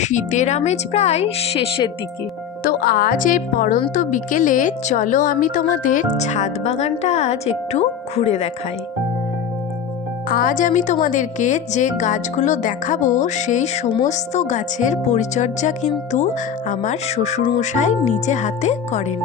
শীতের আমেজ প্রায় শেষের দিকে। তো আজ এই পড়ন্ত বিকেলে চলো আমি তোমাদের ছাদ বাগানটা আজ একটু ঘুরে দেখাই। আজ আমি তোমাদেরকে যে গাছগুলো দেখাবো সেই সমস্ত গাছের পরিচর্যা কিন্তু আমার শ্বশুরমশাই নিজে হাতে করেন।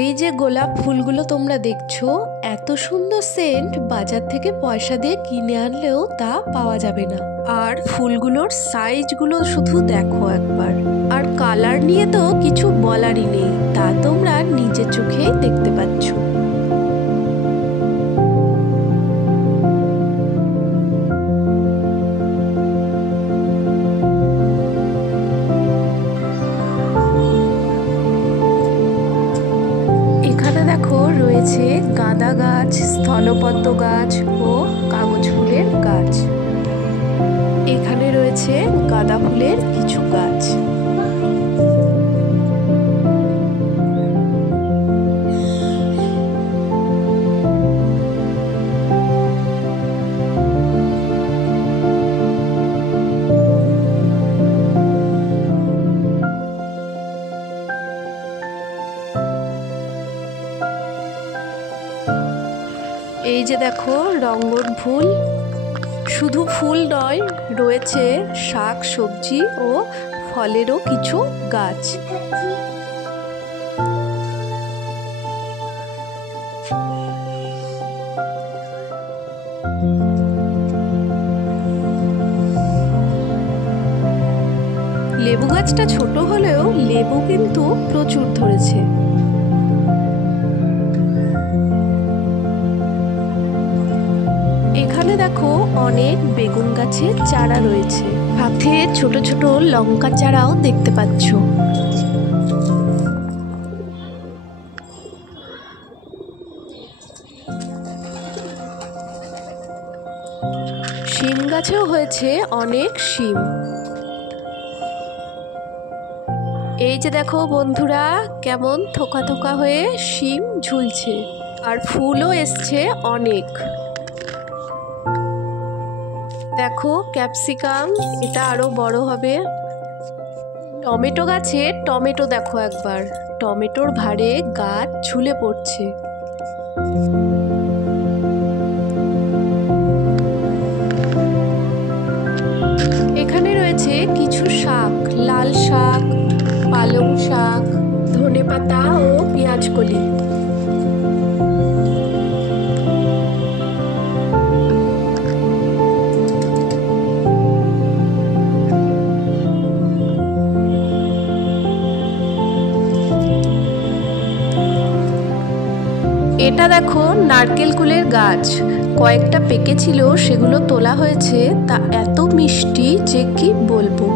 এই যে গোলাপ ফুলগুলো তোমরা দেখছো, এত সুন্দর সেন্ট বাজার থেকে পয়সা দিয়ে কিনে আনলেও তা পাওয়া যাবে না। আর ফুলগুলোর সাইজগুলো শুধু দেখো একবার। আর কালার নিয়ে তো কিছু বলারই নেই, তা তোমরা নিজের চোখেই দেখতে পাচ্ছ। এখানে দেখো রয়েছে গাঁদা গাছ, স্থলপদ্ম গাছ ও কাগজ ফুলের গাছ। এখানে রয়েছে গাঁদা ফুলের কিছু গাছ। এই যে দেখো রঙ্গন ফুল, শুধু ফুল নয়, রয়েছে শাক সবজি ও ফলেরও কিছু গাছ। লেবু গাছটা ছোট হলেও লেবু কিন্তু প্রচুর ধরেছে। এখানে দেখো অনেক বেগুন গাছের চারা রয়েছে, সাথে ছোট ছোট লঙ্কা চারাও দেখতে পাচ্ছ। শিম গাছেও হয়েছে অনেক শিম। এই যে দেখো বন্ধুরা, কেমন থোকা থোকা হয়ে শিম ঝুলছে, আর ফুলও এসছে অনেক। দেখো ক্যাপসিকাম, এটা আরো বড় হবে। টমেটো গাছে টমেটো দেখো একবার, টমেটোর ভারে গাছ ঝুলে পড়ছে। এখানে রয়েছে কিছু শাক, লাল শাক, পালং শাক, ধনেপাতা ও পেঁয়াজকলি। এটা দেখো নারকেল কুলের গাছ, কয়েকটা পেকেছিল, সেগুলো তোলা হয়েছে, তা এত মিষ্টি যে কি বলবো।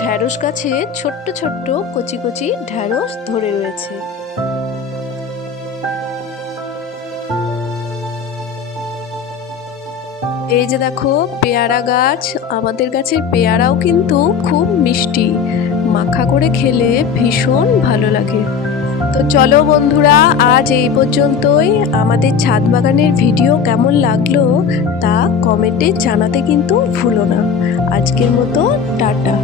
ঢ্যাঁড়স গাছে ছোট্ট ছোট্ট কচি কচি ঢ্যাঁড়স ধরে রয়েছে। এই যে দেখো পেয়ারা গাছ, আমাদের গাছের পেয়ারাও কিন্তু খুব মিষ্টি, মাখা করে খেলে ভীষণ ভালো লাগে। তো চলো বন্ধুরা, আজ এই পর্যন্তই। আমাদের ছাদ বাগানের ভিডিও কেমন লাগলো তা কমেন্টে জানাতে কিন্তু ভুলো না। আজকের মতো টাটা।